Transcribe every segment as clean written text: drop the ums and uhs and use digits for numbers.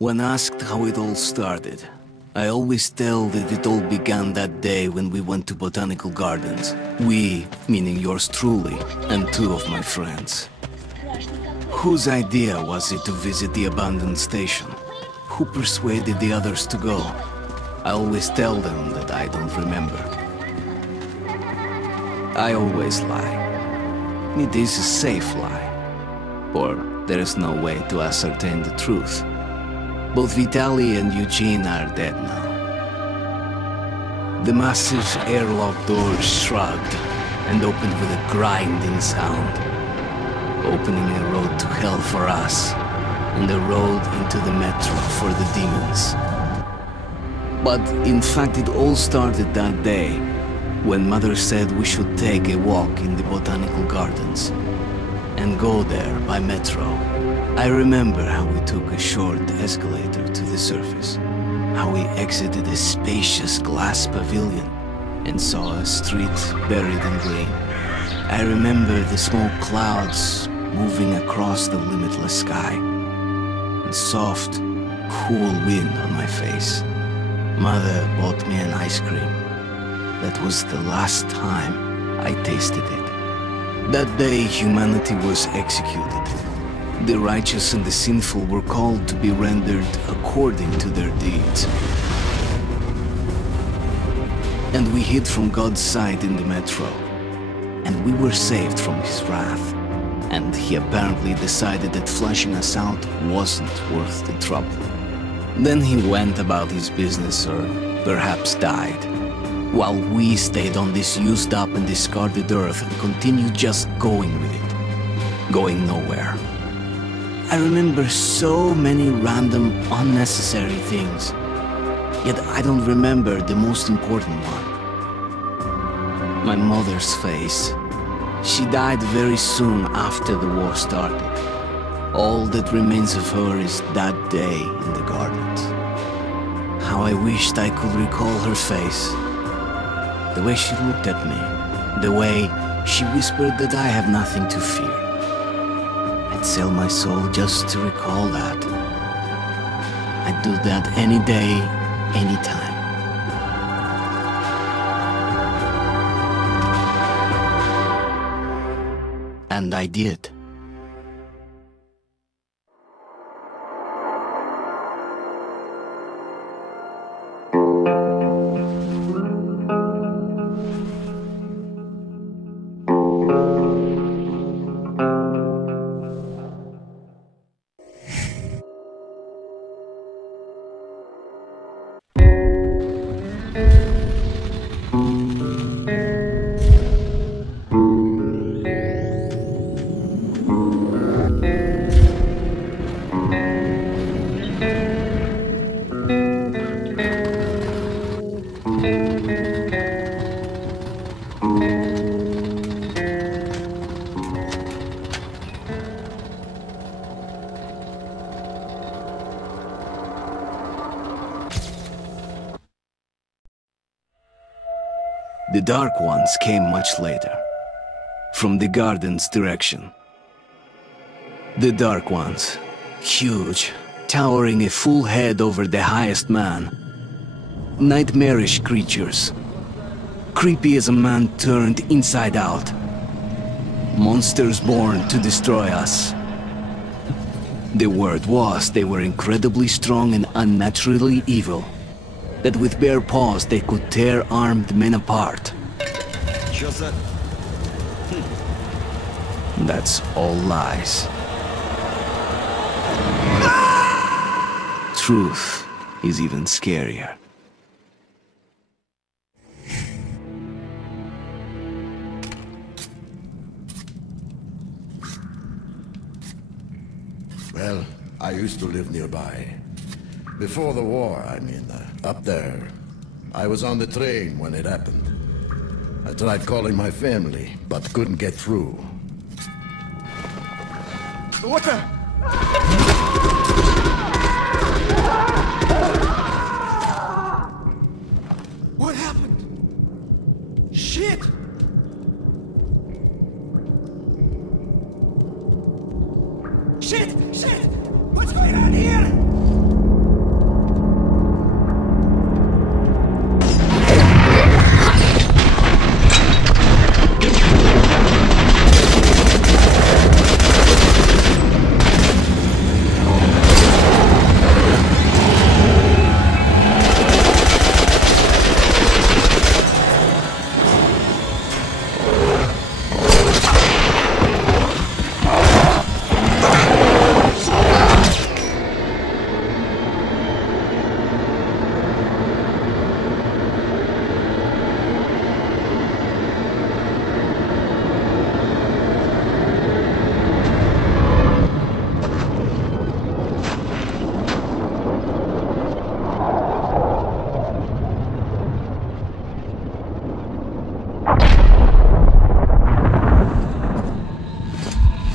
When asked how it all started, I always tell that it all began that day when we went to botanical gardens. We, meaning yours truly, and two of my friends. Whose idea was it to visit the abandoned station? Who persuaded the others to go? I always tell them that I don't remember. I always lie. It is a safe lie. Or there is no way to ascertain the truth. Both Vitaly and Eugene are dead now. The massive airlock doors shrugged and opened with a grinding sound, opening a road to hell for us and a road into the metro for the demons. But in fact, it all started that day when Mother said we should take a walk in the botanical gardens and go there by metro. I remember how we took a short escalator to the surface, how we exited a spacious glass pavilion and saw a street buried in green. I remember the small clouds moving across the limitless sky, and soft, cool wind on my face. Mother bought me an ice cream. That was the last time I tasted it. That day, humanity was executed. The righteous and the sinful were called to be rendered according to their deeds. And we hid from God's sight in the metro. And we were saved from his wrath. And he apparently decided that flushing us out wasn't worth the trouble. Then he went about his business, or perhaps died, while we stayed on this used up and discarded earth and continued just going with it. Going nowhere. I remember so many random, unnecessary things. Yet I don't remember the most important one. My mother's face. She died very soon after the war started. All that remains of her is that day in the gardens. How I wished I could recall her face. The way she looked at me. The way she whispered that I have nothing to fear. I'd sell my soul just to recall that. I'd do that any day, any time. And I did. The Dark Ones came much later, from the garden's direction. The Dark Ones, huge, towering a full head over the highest man. Nightmarish creatures, creepy as a man turned inside out. Monsters born to destroy us. The word was they were incredibly strong and unnaturally evil. That with bare paws they could tear armed men apart. That's all lies. Truth is even scarier. Well, I used to live nearby. Before the war, I mean, up there. I was on the train when it happened. I tried calling my family, but couldn't get through. What the? What happened? Shit! Shit! Shit! What's going on here?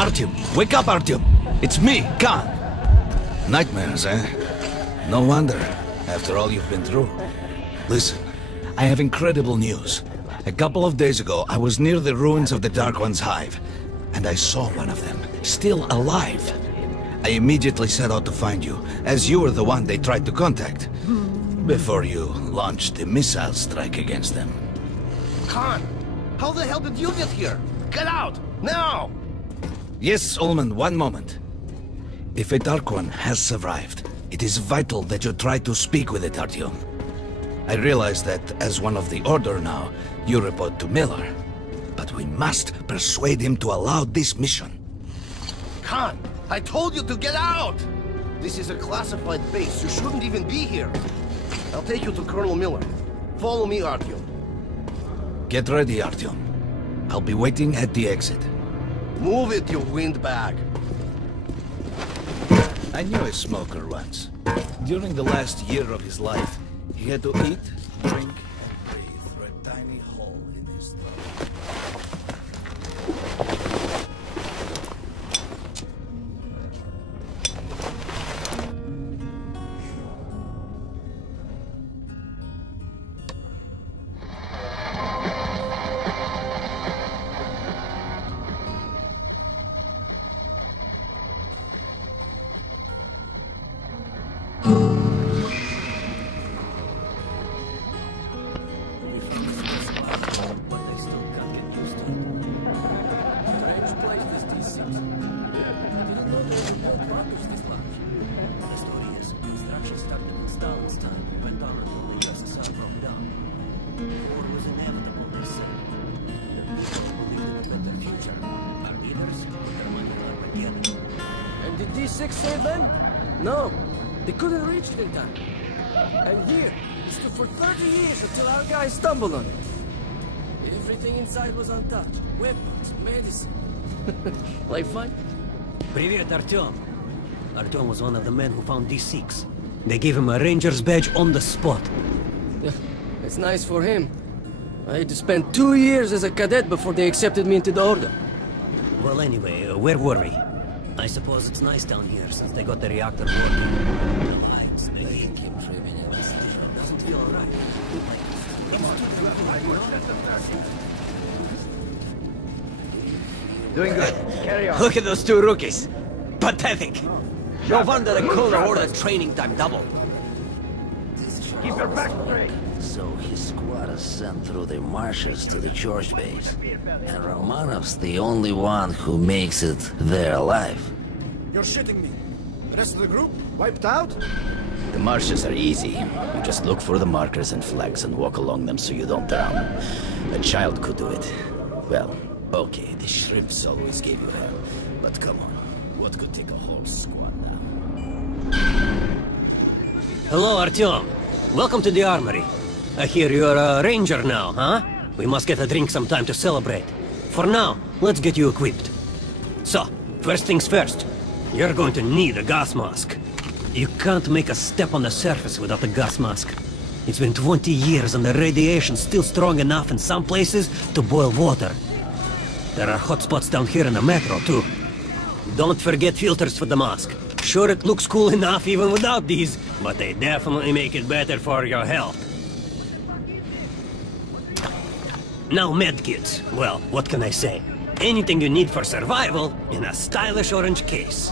Artyom! Wake up, Artyom! It's me, Khan! Nightmares, eh? No wonder, after all you've been through. Listen, I have incredible news. A couple of days ago, I was near the ruins of the Dark One's hive, and I saw one of them, still alive. I immediately set out to find you, as you were the one they tried to contact, before you launched the missile strike against them. Khan, how the hell did you get here? Get out, now! Yes, Ullman, one moment. If a Dark One has survived, it is vital that you try to speak with it, Artyom. I realize that, as one of the Order now, you report to Miller. But we must persuade him to allow this mission. Khan, I told you to get out! This is a classified base, you shouldn't even be here. I'll take you to Colonel Miller. Follow me, Artyom. Get ready, Artyom. I'll be waiting at the exit. Move it, you windbag! I knew a smoker once. During the last year of his life, he had to eat, drink, and breathe through a tiny hole in his throat. Did D6 save them? No, they couldn't reach it in time. And here, it stood for 30 years until our guys stumbled on it. Everything inside was untouched. Weapons, medicine. Like fun? Привет, Artyom. Artyom was one of the men who found D6. They gave him a ranger's badge on the spot. Yeah, it's nice for him. I had to spend 2 years as a cadet before they accepted me into the Order. Well, anyway, where were we? I suppose it's nice down here since they got the reactor working. The lights, the heat keep tripping in. It still doesn't feel right. Doing good. Carry on. Look at those two rookies. Pathetic. No wonder they call the Order training time double. Keep your back straight. So his squad is sent through the marshes to the church base. And Romanov's the only one who makes it there alive. You're shitting me. The rest of the group wiped out? The marshes are easy. You just look for the markers and flags and walk along them so you don't drown. A child could do it. Well, okay, the shrimps always gave you hell. But come on, what could take a whole squad down? Hello, Artyom. Welcome to the armory. I hear you're a ranger now, huh? We must get a drink sometime to celebrate. For now, let's get you equipped. So, first things first. You're going to need a gas mask. You can't make a step on the surface without a gas mask. It's been 20 years and the radiation's still strong enough in some places to boil water. There are hot spots down here in the metro, too. Don't forget filters for the mask. Sure, it looks cool enough even without these, but they definitely make it better for your health. Now medkits. Well, what can I say? Anything you need for survival in a stylish orange case.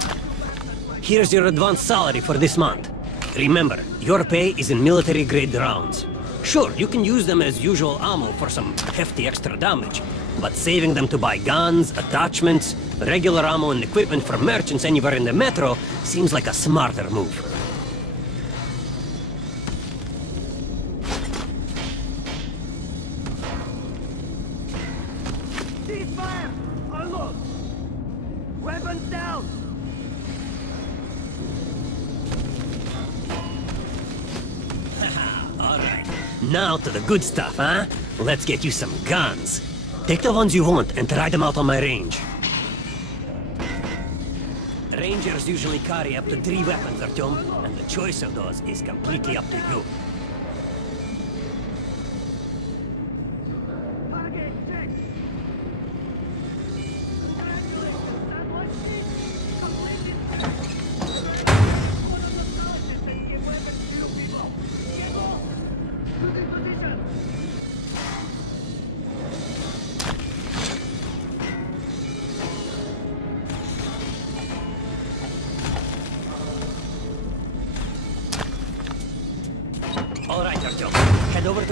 Here's your advance salary for this month. Remember, your pay is in military-grade rounds. Sure, you can use them as usual ammo for some hefty extra damage, but saving them to buy guns, attachments, regular ammo and equipment for merchants anywhere in the metro seems like a smarter move. Ceasefire! Unload! Weapons down! Alright, now to the good stuff, huh? Let's get you some guns. Take the ones you want and try them out on my range. Rangers usually carry up to 3 weapons, Artyom, and the choice of those is completely up to you. Target check! Congratulations, that was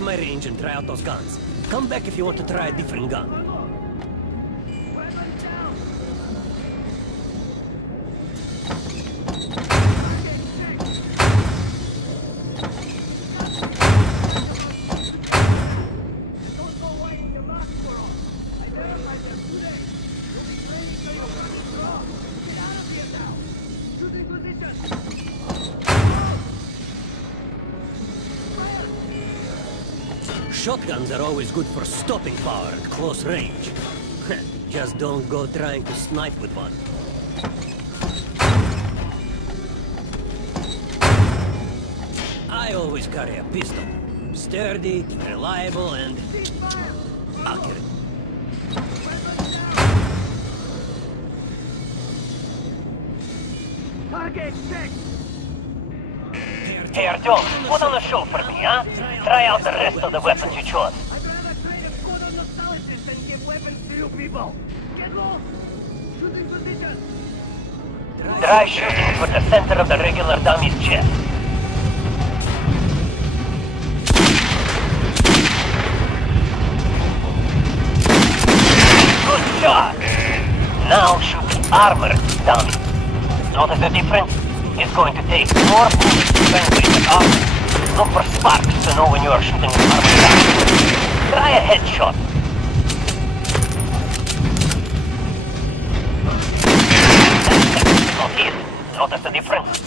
my range and try out those guns. Come back if you want to try a different gun. Shotguns are always good for stopping power at close range. Just don't go trying to snipe with one. I always carry a pistol. Sturdy, reliable, and accurate. Target check! Hey Artyom, put on a show for me, huh? Try out the rest of the weapons you chose. I'd rather trade a code on nostalgia than give weapons to you people. Get lost! Shooting position! Try shooting for the center of the regular dummy's chest. Good shot! Now shoot the armored dummy. Notice the difference? It's going to take more bullets to penetrate the armor. Look for sparks to know when you are shooting an armored dummy. Try a headshot. Not easy. Notice the difference?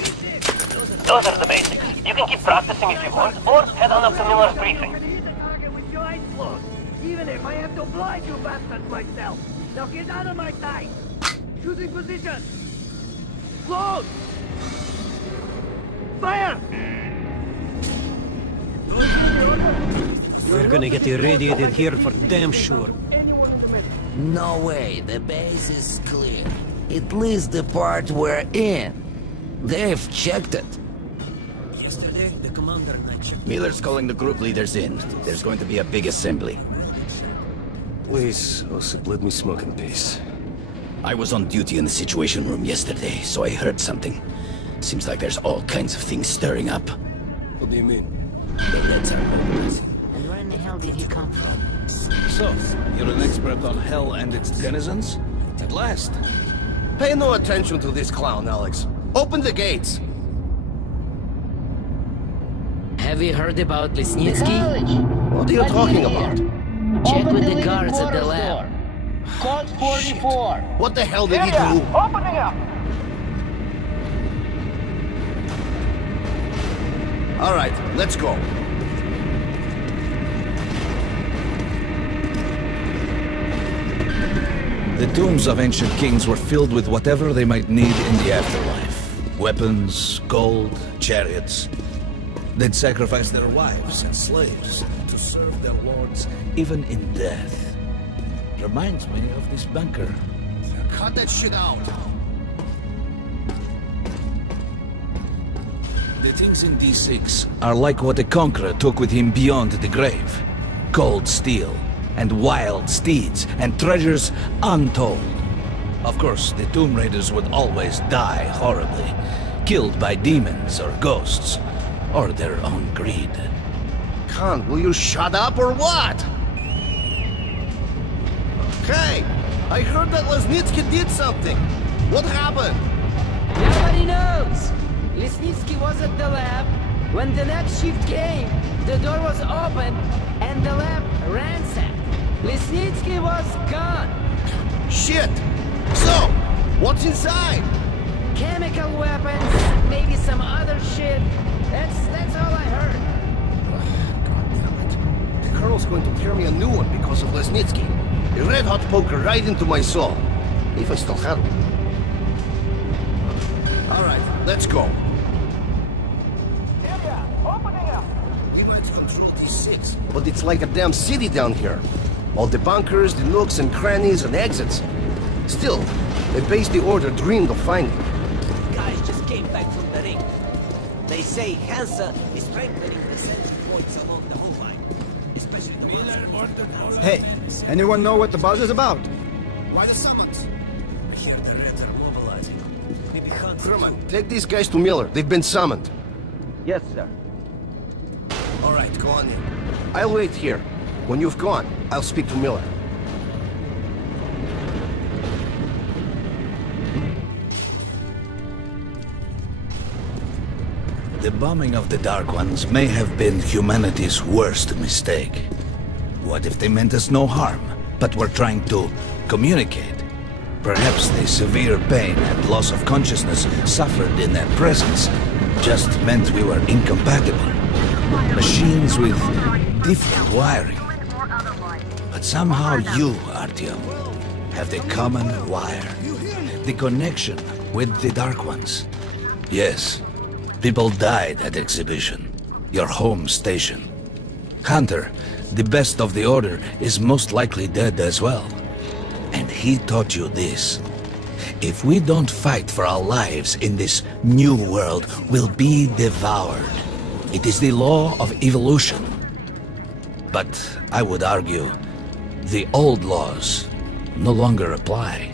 Those are the basics. You can keep practicing if you want, or head on up to Miller's briefing. Hit the target with your eyes closed, even if I have to blind you bastards myself. Now get out of my sight. Shooting position. Close. Fire! We're gonna get irradiated here for damn sure. No way, the base is clear. At least the part we're in. They've checked it. Yesterday, the commander and I checked. Miller's calling the group leaders in. There's going to be a big assembly. Please, Osip, let me smoke in peace. I was on duty in the Situation Room yesterday, so I heard something. Seems like there's all kinds of things stirring up. What do you mean? The Reds are mobilizing. And where in the hell did he come from? So, you're an expert on hell and its denizens? At last. Pay no attention to this clown, Alex. Open the gates. Have you heard about Lesnitsky? What are you talking about? Check with the guards at the lab. Code 44. What the hell did he do? Opening up. All right, let's go. The tombs of ancient kings were filled with whatever they might need in the afterlife. Weapons, gold, chariots. They'd sacrifice their wives and slaves to serve their lords, even in death. Reminds me of this bunker. Cut that shit out. The things in D6 are like what a conqueror took with him beyond the grave. Cold steel, and wild steeds, and treasures untold. Of course, the Tomb Raiders would always die horribly, killed by demons or ghosts, or their own greed. Khan, will you shut up or what? Hey, I heard that Lesnitsky did something. What happened? Nobody knows! Lesnitsky was at the lab. When the next shift came, the door was open and the lab ransacked. Lesnitsky was gone. Shit! So, what's inside? Chemical weapons, maybe some other shit. That's all I heard. God damn it. The Colonel's going to tear me a new one because of Lesnitsky. A red-hot poker right into my soul. If I still had one. All right, let's go. We might control D6, but it's like a damn city down here. All the bunkers, the nooks and crannies and exits. Still, the base the Order dreamed of finding. Guys just came back from the ring. They say Hansa is strengthening the sentry points along the whole line. Especially the ones... Hey, anyone know what the buzz is about? Why the summons? I hear the Reds are mobilizing. Maybe Hansa... Kerman, take these guys to Miller. They've been summoned. Yes, sir. All right, go on in. I'll wait here. When you've gone, I'll speak to Miller. The bombing of the Dark Ones may have been humanity's worst mistake. What if they meant us no harm, but were trying to communicate? Perhaps the severe pain and loss of consciousness suffered in their presence just meant we were incompatible. Machines with different wiring. But somehow you, Artyom, have the common wire. The connection with the Dark Ones. Yes, people died at Exhibition, your home station. Hunter, the best of the Order, is most likely dead as well. And he taught you this. If we don't fight for our lives in this new world, we'll be devoured. It is the law of evolution. But I would argue, the old laws no longer apply.